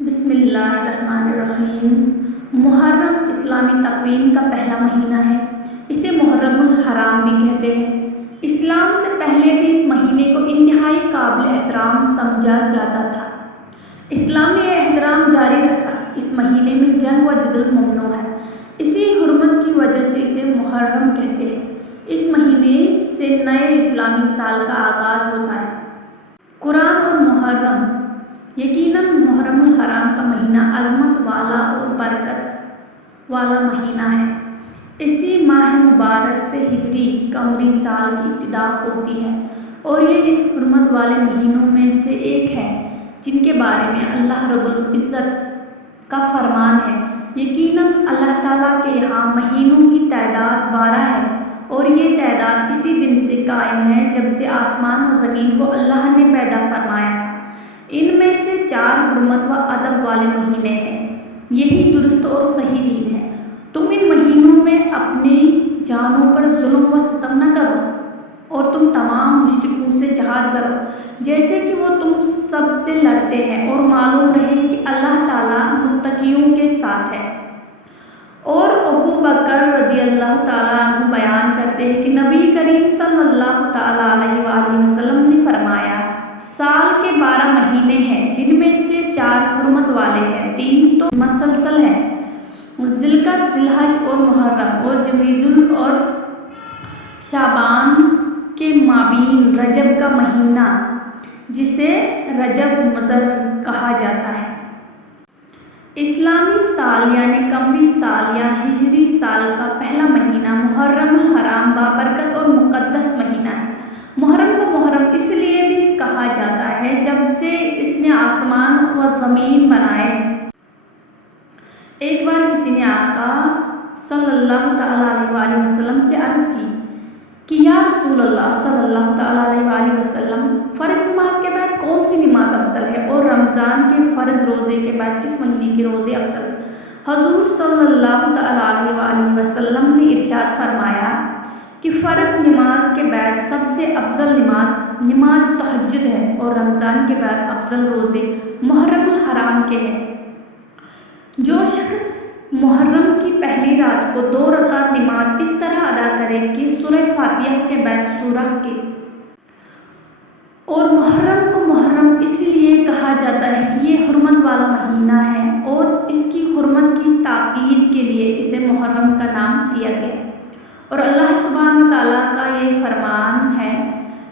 بسم اللہ الرحمن الرحیم۔ محرم اسلامی تقویم کا پہلا مہینہ ہے۔ اسے محرم الحرام بھی کہتے ہیں۔ اسلام سے پہلے بھی اس مہینے کو انتہائی قابل احترام سمجھا جاتا تھا۔ اسلام نے یہ احترام جاری رکھا۔ اس مہینے میں جنگ و جدل ممنوع ہے۔ اسی حرمت کی وجہ سے اسے محرم کہتے ہیں۔ اس مہینے سے نئے اسلامی سال کا آغاز ہوتا ہے۔ قرآن اور محرم۔ یقیناً محرم الحرام کا مہینہ عظمت والا اور برکت والا مہینہ ہے۔ اسی ماہ مبارک سے ہجری قمری سال کی ابتدا ہوتی ہے اور یہ ان حرمت والے مہینوں میں سے ایک ہے جن کے بارے میں اللہ رب العزت کا فرمان ہے۔ یقیناً اللہ تعالیٰ کے یہاں مہینوں کی تعداد 12 ہے اور یہ تعداد اسی دن سے قائم ہے جب سے آسمان و زمین کو اللہ نے پیدا فرمایا تھا۔ ان میں سے 4 حرمت و ادب والے مہینے ہیں۔ یہی درست اور صحیح دین ہے۔ تم ان مہینوں میں اپنی جانوں پر ظلم و ستم نہ کرو اور تم تمام مشرکوں سے جہاد کرو جیسے کہ وہ تم سب سے لڑتے ہیں اور معلوم رہے کہ اللہ تعالیٰ متقیوں کے ساتھ ہے۔ اور ابو بکر رضی اللہ تعالیٰ عنہ بیان کرتے ہیں کہ نبی کریم صلی اللہ تعالیٰ علیہ وآلہ وسلم نے فرمایا، سال کے 12 مہینے ہیں جن میں سے 4 حرمت والے ہیں، 3 تو مسلسل ہیں، ذی القعدہ، ذی الحج اور محرم، اور جمیدی اور شعبان کے مابین رجب کا مہینہ جسے رجب مضر کہا جاتا ہے۔ اسلامی سال یعنی قمری سال یا ہجری سال کا پہلا مہینہ محرم الحرام بابرکت اور مقدس مہینہ ہے۔ محرم کو محرم اس لیے بھی کہا جاتا ہے جب سے اس نے آسمان و زمین بنائے۔ ایک بار کسی نے آقا صلی اللہ تعالیٰ علیہ وآلہ وسلم سے عرض کی کہ یا رسول اللہ صلی اللہ تعالیٰ علیہ وآلہ وسلم، فرض نماز کے بعد کون سی نماز افضل ہے اور رمضان کے فرض روزے کے بعد کس مہینے کے روزے افضل ہیں؟ حضور صلی اللہ تعالیٰ علیہ وآلہ وسلم نے ارشاد فرمایا کہ فرض نماز کے بعد سب سے افضل نماز تہجد ہے اور رمضان کے بعد افضل روزے محرم الحرام کے ہیں۔ جو شخص محرم کی پہلی رات کو 2 رکعت نماز اس طرح ادا کرے کہ سورہ فاتحہ کے بعد سورہ کے، اور محرم کو محرم اس لیے کہا جاتا ہے کہ یہ حرمت والا مہینہ ہے اور اس کی حرمت کی تاکید کے لیے اسے محرم کا نام دیا گیا، اور اللہ سبحانہ وتعالیٰ کا یہ فرمان ہے،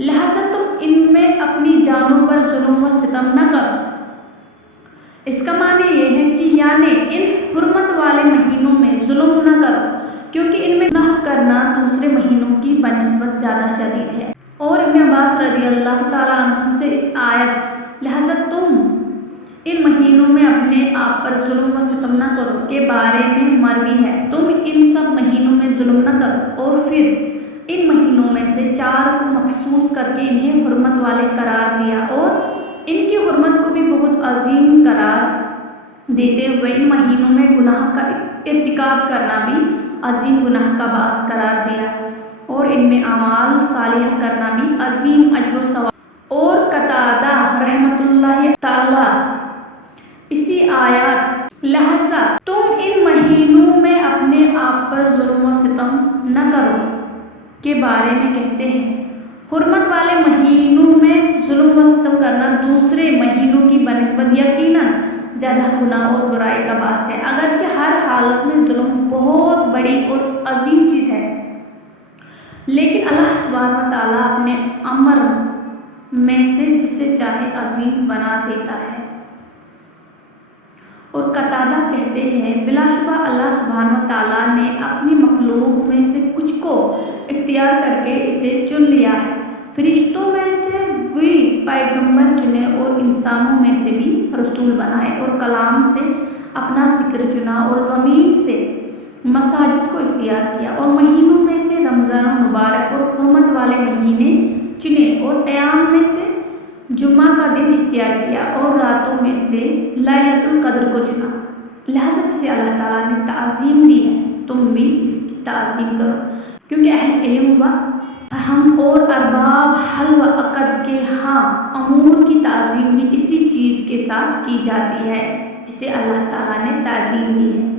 لہذا تم ان میں اپنی جانوں پر ظلم و ستم نہ کرو۔ اس کا معنی یہ ہے کہ یعنی ان حرمت والے مہینوں میں ظلم نہ کرو کیونکہ ان میں گناہ کرنا دوسرے مہینوں کی بنسبت زیادہ شدید ہے۔ اور ابن عباس رضی اللہ تعالیٰ عنہ سے اس آیت لہذا تم ان مہینوں میں اپنے آپ پر ظلم و ستم نہ کرو کے بارے میں مروی ہے، تم ان سب مہینوں میں ظلم نہ کرو، اور پھر ان مہینوں میں سے 4 کو مخصوص کر کے انہیں حرمت والے قرار دیا اور ان کی حرمت کو بھی بہت عظیم قرار دیتے ہوئے ان مہینوں میں گناہ کا ارتکاب کرنا بھی عظیم گناہ کا باعث قرار دیا اور ان میں اعمال صالحہ کرنا بھی عظیم اجر و ثواب۔ اور قتادہ رحمۃ اللہ تعالی اسی آیات لہذا تم ان مہینوں میں اپنے آپ پر ظلم و ستم نہ کرو کے بارے میں کہتے ہیں۔ حرمت والے مہینوں میں ظلم و ستم کرنا دوسرے مہینوں کی بنسبت یقیناً زیادہ گناہ اور برائی کا باعث ہے، اگرچہ ہر حالت میں ظلم بہت بڑی اور عظیم چیز ہے، لیکن اللہ سبحانہ وتعالیٰ اپنے امر میں سے جسے چاہے عظیم بنا دیتا ہے۔ اور قتادہ کہتے ہیں، بلا شبہ اللہ سبحانہ وتعالیٰ نے اپنی مخلوق میں سے کچھ کو اختیار کر کے اسے چن لیا ہے، فرشتوں میں سے بھی پیغمبر چنے اور انسانوں میں سے بھی رسول بنائے اور کلام سے اپنا ذکر چنا اور زمین سے مساجد کو اختیار کیا اور مہینوں میں سے رمضان مبارک اور حرمت والے مہینے چنے اور ایام میں سے جمعہ کا دن اختیار کیا اور راتوں میں سے لیلۃ القدر کو چنا، لہذا جسے اللہ تعالیٰ نے تعظیم دی ہے تم بھی اس کی تعظیم کرو، کیونکہ اہل علم و فہم اور ارباب حل و عقد کے ہاں امور کی تعظیم بھی اسی چیز کے ساتھ کی جاتی ہے۔ جسے اللہ تعالیٰ نے تعظیم دی ہے۔